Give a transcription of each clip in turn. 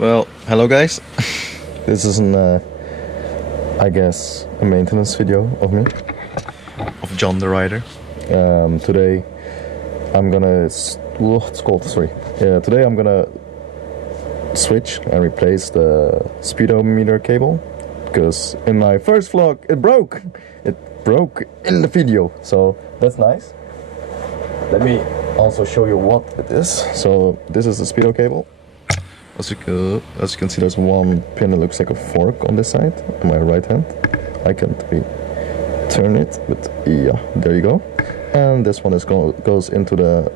Well, hello guys. This is I guess, a maintenance video of me, of John the Rider. Today I'm gonna, today I'm gonna switch and replace the speedometer cable, because in my first vlog it broke in the video, so that's nice. Let me also show you what it is. So this is the speedo cable. As you can see, there's one pin that looks like a fork on this side, on my right hand. I can't really turn it, but yeah, there you go. And this one goes into the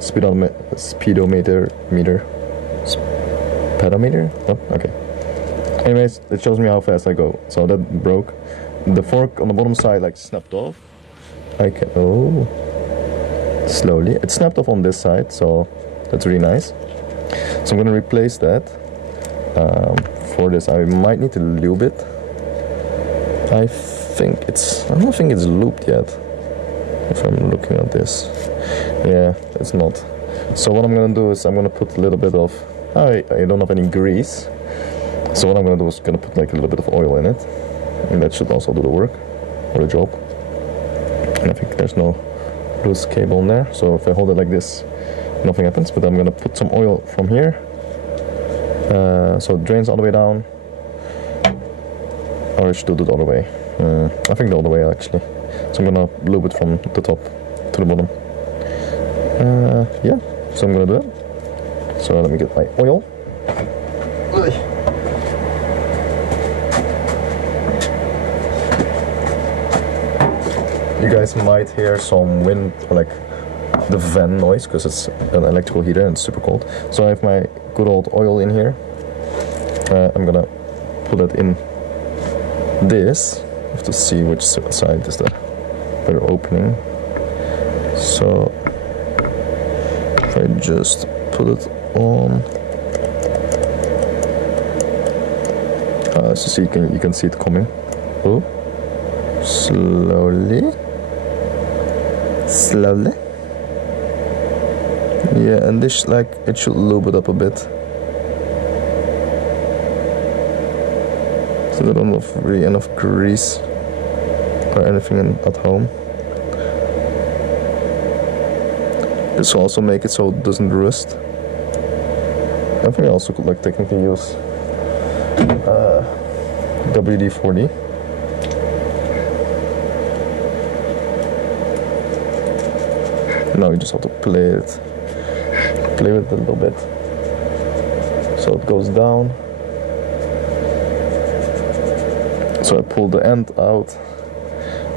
speedometer. Oh, okay. Anyways, it shows me how fast I go. So that broke. The fork on the bottom side like snapped off. Slowly. It snapped off on this side, so that's really nice. So I'm gonna replace that. For this, I might need to lube it. I don't think it's lubed yet. If I'm looking at this, yeah, it's not. So what I'm gonna do is I'm gonna put a little bit of. I don't have any grease. So what I'm gonna do is gonna put like a little bit of oil in it, and that should also do the work or the job. And I think there's no loose cable in there. So if I hold it like this, nothing happens, but I'm gonna put some oil from here, so it drains all the way down, or I should do it the other way. I think the other way actually. So I'm gonna lube it from the top to the bottom. Yeah, so I'm gonna do it. So let me get my oil. You guys might hear some wind, or like the fan noise, because it's an electrical heater and it's super cold. So I have my good old oil in here. I'm gonna put it in this. I have to see which side is the better opening. So if I just put it on, so you can see it coming. Oh, slowly. Yeah, and this, like, it should lube it up a bit. So I don't have really enough grease or anything at home. This will also make it so it doesn't rust. I think I also could like technically use WD-40. Now you just have to play with it a little bit, so it goes down. So I pulled the end out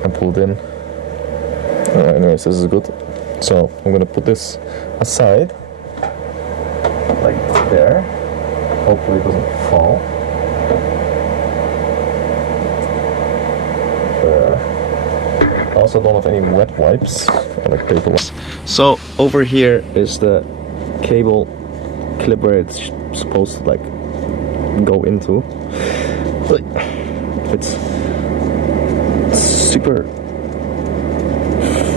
and pulled in. Anyways, this is good. So I'm gonna put this aside, like there. Hopefully it doesn't fall. I also don't have any wet wipes, or like paper wipes. So over here is the cable clip where it's supposed to like go into. It's super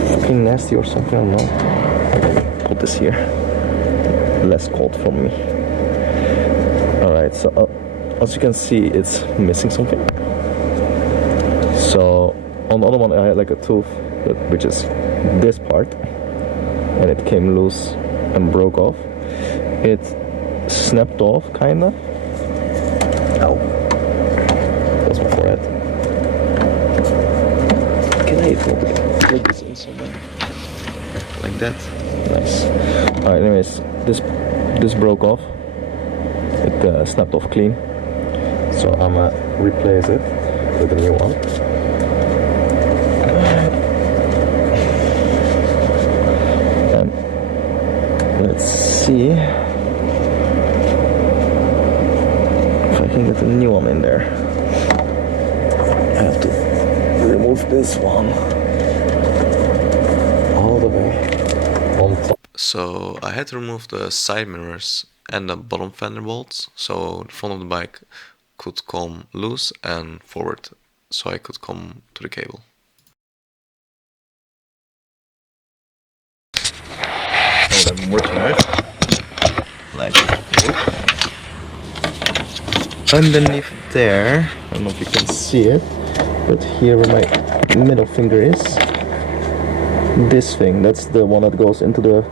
fucking nasty or something, I don't know. Put this here, less cold from me. Alright, so as you can see, it's missing something. So on the other one I had like a tooth, which is this part, and it came loose and broke off. It snapped off, kinda. Ow. That's my forehead. Can I put this in somewhere? Like that? Nice. Alright, anyways, this broke off. It snapped off clean. So I'm gonna replace it with a new one. Let's see if I can get a new one in there. I have to remove this one all the way on top. So I had to remove the side mirrors and the bottom fender bolts, so the front of the bike could come loose and forward, so I could come to the cable. Oh, that works nice. Like, underneath there, I don't know if you can see it, but here where my middle finger is, this thing, that's the one that goes into the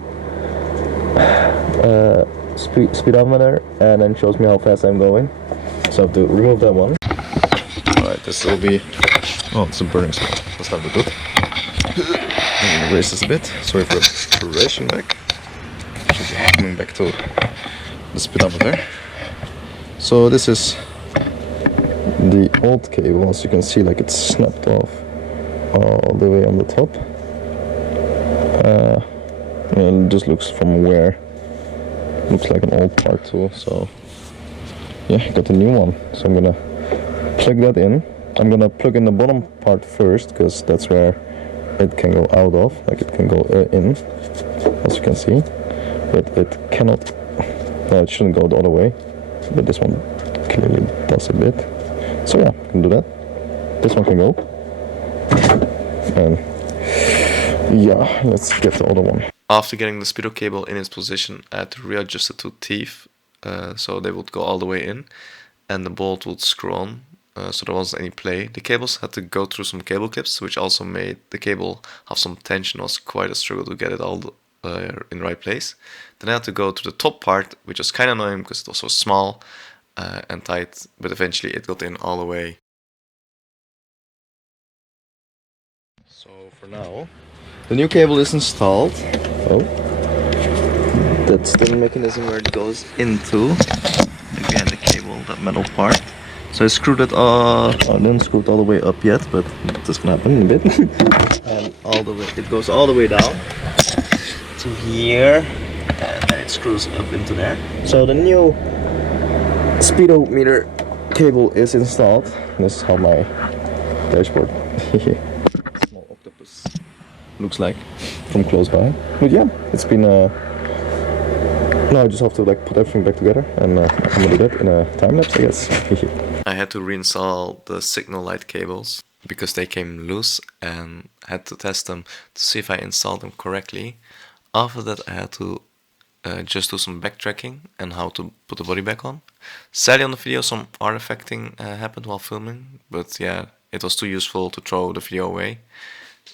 speedometer and then shows me how fast I'm going. So I have to remove that one. Alright, this will be... oh, it's a burning smell. That's not good. Let me erase this a bit. Sorry for the erasing back. Coming back to the speedometer. So this is the old cable. As you can see, like it's snapped off all the way on the top. And it just looks from where, looks like an old part too. So yeah, got a new one. So I'm gonna plug that in. I'm gonna plug in the bottom part first because that's where it can go out of, like it can go in, as you can see, but it cannot, no, it shouldn't go the other way, but this one clearly does a bit. So yeah, I can do that. This one can go, and yeah, let's get the other one. After getting the speedo cable in its position, I had to readjust the two teeth so they would go all the way in and the bolt would screw on, so there wasn't any play. The cables had to go through some cable clips, which also made the cable have some tension. It was quite a struggle to get it all in the right place. Then I had to go to the top part, which was kind of annoying because it was so small and tight, but eventually it got in all the way. So for now, the new cable is installed. Oh, that's the mechanism where it goes into. Again, the cable, that metal part. So I screwed it. I didn't screw it all the way up yet, but this can happen in a bit. And all the way, it goes all the way down to here, and then it screws up into there. So the new speedometer cable is installed. This is how my dashboard small octopus looks like from close by. But yeah, it's been now I just have to like put everything back together, and I'm gonna do that in a time lapse, I guess. I had to reinstall the signal light cables because they came loose and had to test them to see if I installed them correctly. After that I had to just do some backtracking and how to put the body back on. Sadly on the video some artifacting happened while filming, but yeah, it was too useful to throw the video away.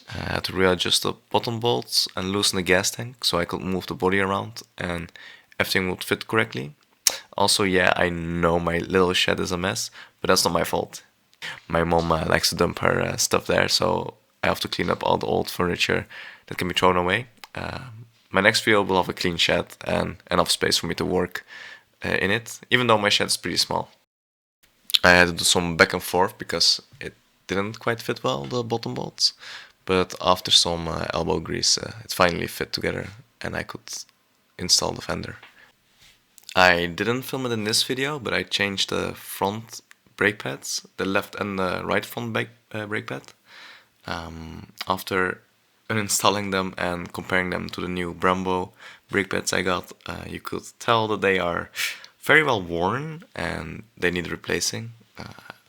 I had to readjust the bottom bolts and loosen the gas tank so I could move the body around and everything would fit correctly. Also, yeah, I know my little shed is a mess, but that's not my fault. My mom likes to dump her stuff there, so I have to clean up all the old furniture that can be thrown away. My next video will have a clean shed and enough space for me to work in it, even though my shed is pretty small. I had to do some back and forth because it didn't quite fit well, the bottom bolts, but after some elbow grease it finally fit together and I could install the fender. I didn't film it in this video, but I changed the front brake pads, the left and the right front brake pad. After uninstalling them and comparing them to the new Brembo brake pads I got, you could tell that they are very well worn and they need replacing.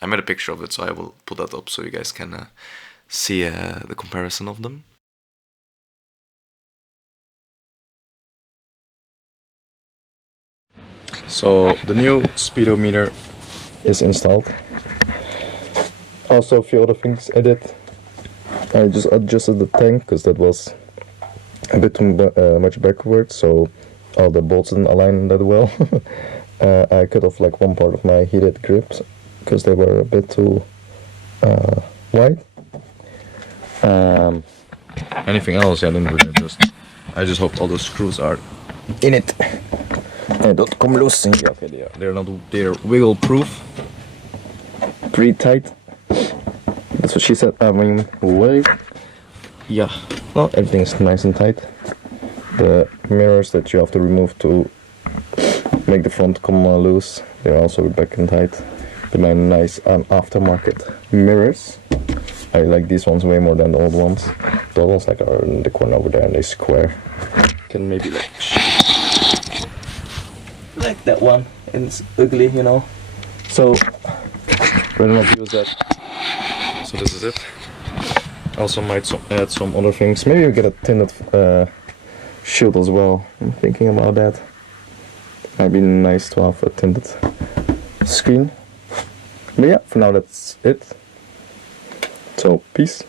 I made a picture of it, so I will put that up so you guys can see the comparison of them. So the new speedometer is installed. Also a few other things I did. I just adjusted the tank because that was a bit too much backwards, so all the bolts didn't align that well. I cut off like one part of my heated grips because they were a bit too wide. Anything else? I didn't really adjust. I just hope all the screws are in it. And don't come loose. Yeah, okay, they're wiggle proof. Pretty tight. That's what she said. I mean, wait. Yeah, well, everything's nice and tight. The mirrors that you have to remove to make the front come loose, they're also back and tight. With my nice aftermarket mirrors. I like these ones way more than the old ones. The old ones like are in the corner over there and they square. Can maybe like that one, and it's ugly, you know. So we're not use that. So this is it. Also might add some other things. Maybe you get a tinted shield as well. I'm thinking about that. Might be nice to have a tinted screen. But yeah, for now that's it. So peace.